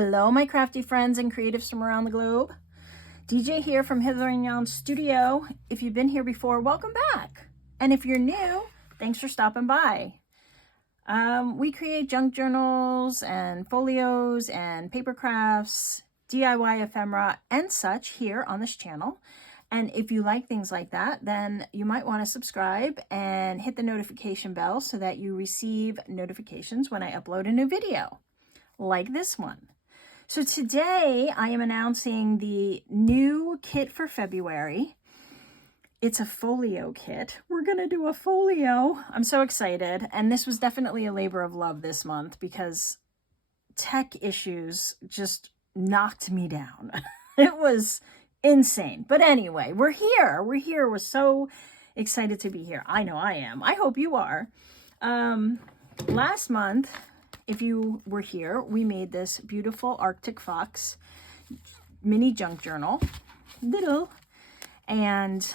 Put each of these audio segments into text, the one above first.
Hello, my crafty friends and creatives from around the globe. DJ here from Hither and Yon Studio. If you've been here before, welcome back. And if you're new, thanks for stopping by. We create junk journals and folios and paper crafts, DIY ephemera, and such here on this channel. And if you like things like that, then you might want to subscribe and hit the notification bell so that you receive notifications when I upload a new video, like this one. So today I am announcing the new kit for February. It's a folio kit. We're going to do a folio. I'm so excited. And this was definitely a labor of love this month because tech issues just knocked me down. It was insane. But anyway, we're here. We're here. We're so excited to be here. I know I am. I hope you are. Last month, if you were here, we made this beautiful Arctic Fox mini junk journal. Little. And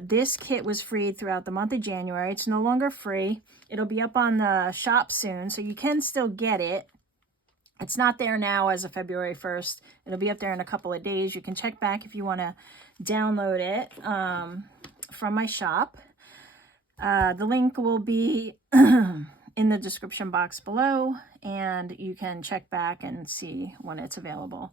this kit was free throughout the month of January. It's no longer free. It'll be up on the shop soon, so you can still get it. It's not there now as of February 1st. It'll be up there in a couple of days. You can check back if you want to download it from my shop. The link will be in the description box below, and you can check back and see when it's available.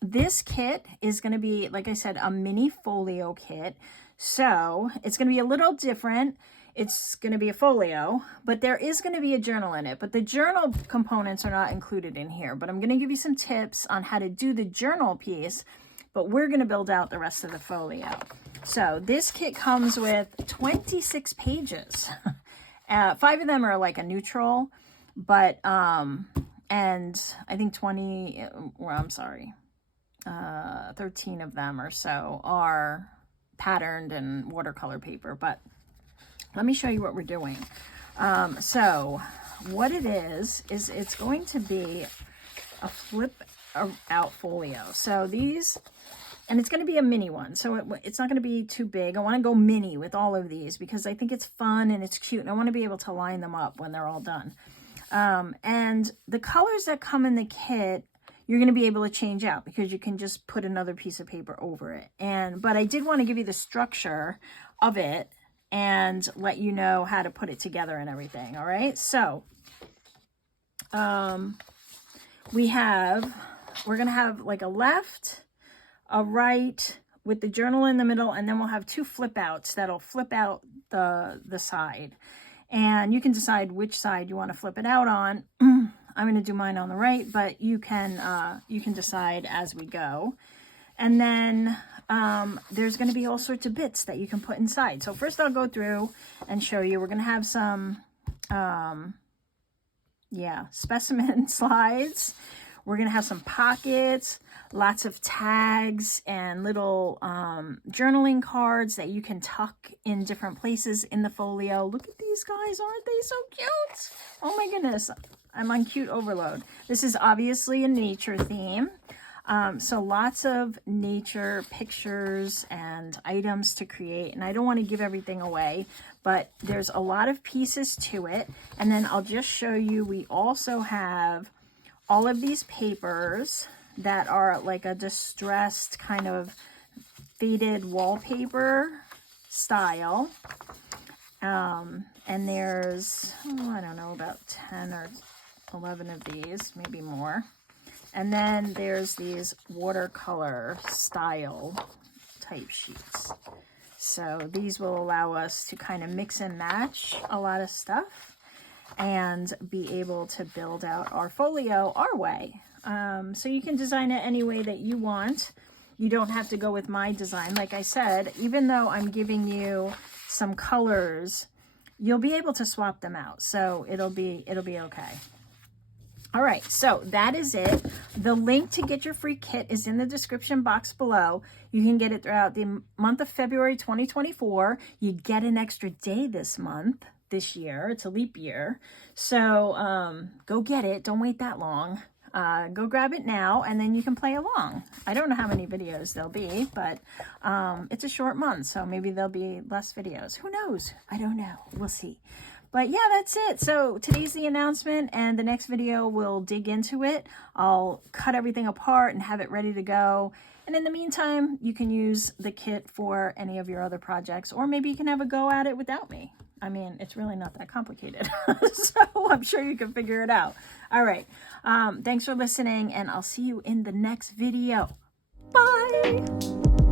This kit is going to be, like I said, a mini folio kit. So it's going to be a little different. It's going to be a folio, but there is going to be a journal in it. But the journal components are not included in here. But I'm going to give you some tips on how to do the journal piece, but we're going to build out the rest of the folio. So this kit comes with 26 pages. 5 of them are like a neutral, but, and I think 13 of them or so are patterned and watercolor paper, but let me show you what we're doing. So what it is it's going to be a flip out folio. So these, and it's going to be a mini one, so it's not going to be too big. I want to go mini with all of these because I think it's fun and it's cute, and I want to be able to line them up when they're all done. And the colors that come in the kit, you're going to be able to change out because you can just put another piece of paper over it. But I did want to give you the structure of it and let you know how to put it together and everything. All right. So, we're going to have like a left, a right with the journal in the middle, and then we'll have 2 flip outs that'll flip out the side. And you can decide which side you want to flip it out on. I'm going to do mine on the right, but you can decide as we go. And then there's going to be all sorts of bits that you can put inside. So first I'll go through and show you. We're going to have some, specimen slides. We're going to have some pockets, lots of tags, and little journaling cards that you can tuck in different places in the folio. Look at these guys. Aren't they so cute? Oh my goodness. I'm on cute overload. This is obviously a nature theme. So lots of nature pictures and items to create. And I don't want to give everything away, but there's a lot of pieces to it. And then I'll just show you, we also have all of these papers that are like a distressed kind of faded wallpaper style. And there's, I don't know, about 10 or 11 of these, maybe more. And then there's these watercolor style type sheets. So these will allow us to kind of mix and match a lot of stuff and be able to build out our folio our way. So you can design it any way that you want. You don't have to go with my design. Like I said, even though I'm giving you some colors, you'll be able to swap them out. So it'll be okay. All right, so that is it. The link to get your free kit is in the description box below. You can get it throughout the month of February 2024. You get an extra day this year. It's a leap year. So go get it. Don't wait that long. Go grab it now, and then you can play along. I don't know how many videos there'll be, but it's a short month, so maybe there'll be less videos. Who knows? I don't know. We'll see. But yeah, that's it. So today's the announcement, and the next video we'll dig into it. I'll cut everything apart and have it ready to go. And in the meantime, you can use the kit for any of your other projects, or maybe you can have a go at it without me. I mean, it's really not that complicated. So I'm sure you can figure it out. All right. Thanks for listening, and I'll see you in the next video. Bye.